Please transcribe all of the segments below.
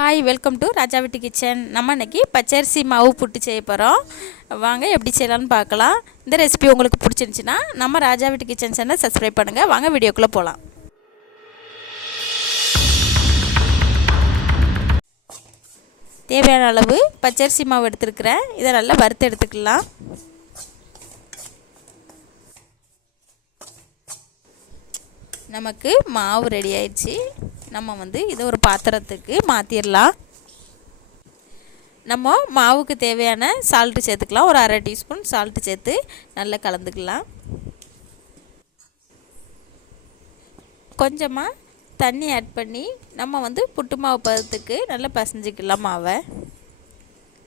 Hi, welcome to ராஜா வீட்டு kitchen. நம்ம இன்றைக்கி பச்சரிசி மாவு புட்டு செய்ய போகிறோம். வாங்க எப்படி செய்யலான்னு பார்க்கலாம். இந்த ரெசிபி உங்களுக்கு பிடிச்சிருந்துச்சின்னா நம்ம ராஜா வீட்டு கிச்சன் சேனலை சப்ஸ்கிரைப் பண்ணுங்கள். வாங்க வீடியோக்குள்ளே போகலாம். தேவையான அளவு பச்சரிசி மாவு எடுத்துருக்கிறேன். இதை நல்லா வறுத்து எடுத்துக்கலாம். நமக்கு மாவு ரெடி ஆயிடுச்சு. நம்ம இதை ஒரு பாத்திரத்துக்கு மாற்றிடலாம். நம்ம மாவுக்கு தேவையான சால்ட்டு சேர்த்துக்கலாம். ஒரு அரை டீஸ்பூன் சால்ட்டு சேர்த்து நல்லா கலந்துக்கலாம். கொஞ்சமாக தண்ணி ஆட் பண்ணி நம்ம புட்டு மாவு பதத்துக்கு நல்லா பசைஞ்சிக்கலாம். மாவை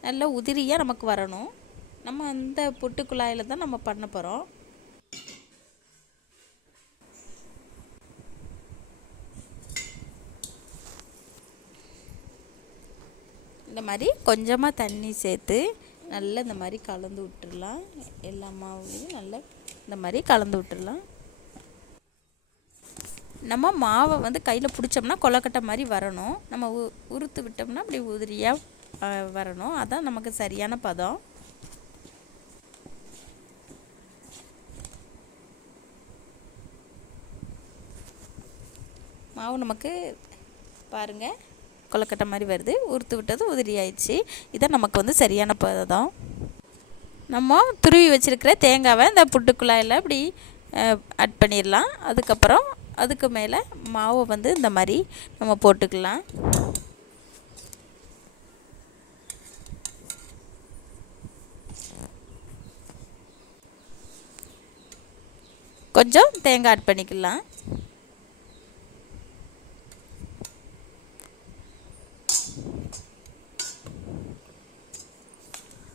நல்லா உதிரியாக நமக்கு வரணும். நம்ம அந்த புட்டு குழாயில் தான் நம்ம பண்ண போகிறோம். இந்த மாதிரி கொஞ்சமாக தண்ணி சேர்த்து நல்லா இந்த மாதிரி கலந்து விட்டுடலாம். எல்லா மாவுலையும் நல்லா இந்த மாதிரி கலந்து விட்டுடலாம். நம்ம மாவை கையில் பிடிச்சோம்னா கொலக்கட்டை மாதிரி வரணும். நம்ம உறுத்து விட்டோம்னா அப்படி உதிரியாக வரணும். அதான் நமக்கு சரியான பதம். மாவு நமக்கு பாருங்கள் கொலக்கட்டை மாதிரி வருது. உறுத்து விட்டது உதிரி ஆயிடுச்சு. இதான் நமக்கு சரியான பதம். நம்ம துருவி வச்சுருக்கிற தேங்காவை இந்த புட்டுக்குள்ளாயில் இப்படி ஆட் பண்ணிடலாம். அதுக்கப்புறம் அதுக்கு மேலே மாவை இந்த மாதிரி நம்ம போட்டுக்கலாம். கொஞ்சம் தேங்காய் ஆட் பண்ணிக்கலாம்.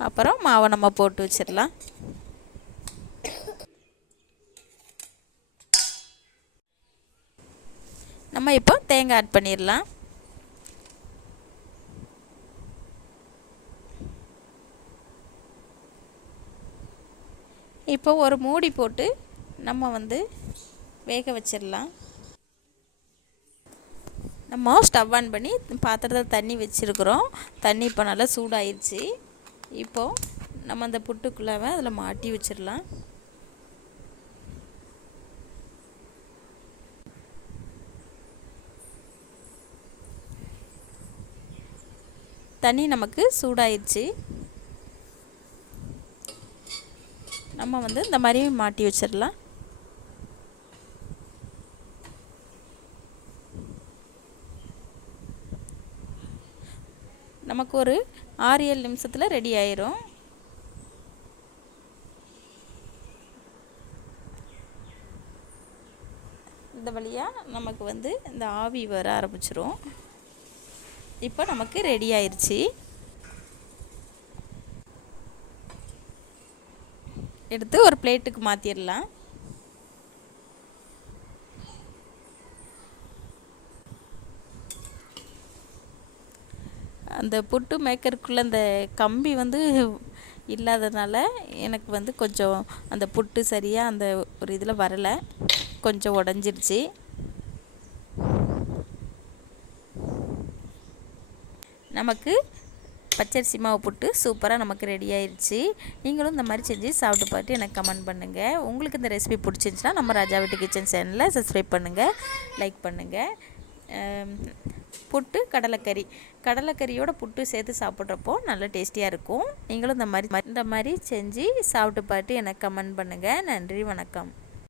அப்புறம் மாவை நம்ம போட்டு வச்சிடலாம். நம்ம இப்போ தேங்காய் ஆட் பண்ணிடலாம். இப்போ ஒரு மூடி போட்டு நம்ம வேக வச்சிடலாம். நம்ம ஸ்டவ் ஆன் பண்ணி பாத்திரத்தில் தண்ணி வச்சுருக்குறோம். தண்ணி இப்போ நல்லா சூடாயிருச்சு. இப்போது நம்ம அந்த புட்டுக்குள்ளாவை அதில் மாட்டி வச்சிடலாம். தண்ணி நமக்கு சூடாயிருச்சு. நம்ம இந்த மாதிரி மாட்டி வச்சிடலாம். நமக்கு ஒரு 6-7 நிமிஷத்தில் ரெடி ஆயிரும். இந்த வழியாக நமக்கு இந்த ஆவி வர ஆரம்பிச்சிரும். இப்போ நமக்கு ரெடி ஆயிடுச்சு. எடுத்து ஒரு பிளேட்டுக்கு மாற்றிடலாம். அந்த புட்டு மேக்கருக்குள்ளே அந்த கம்பி இல்லாததுனால எனக்கு கொஞ்சம் அந்த புட்டு சரியாக அந்த ஒரு இதில் வரலை. கொஞ்சம் உடஞ்சிருச்சு. நமக்கு பச்சரிசி மாவு புட்டு சூப்பராக நமக்கு ரெடி ஆயிடுச்சு. நீங்களும் இந்த மாதிரி செஞ்சு சாப்பிட்டு பார்த்து எனக்கு கமெண்ட் பண்ணுங்கள். உங்களுக்கு இந்த ரெசிபி பிடிச்சிருந்துச்சுன்னா நம்ம ராஜா வீட்டு கிச்சன் சேனலை சப்ஸ்கிரைப் பண்ணுங்கள், லைக் பண்ணுங்கள். புட்டு கடலைக்கறியோட புட்டு சேர்த்து சாப்பிட்றப்போ நல்ல டேஸ்டியாக இருக்கும். நீங்களும் இந்த மாதிரி செஞ்சு சாப்பிட்டு பார்த்து எனக்கு கமெண்ட் பண்ணுங்கள். நன்றி, வணக்கம்.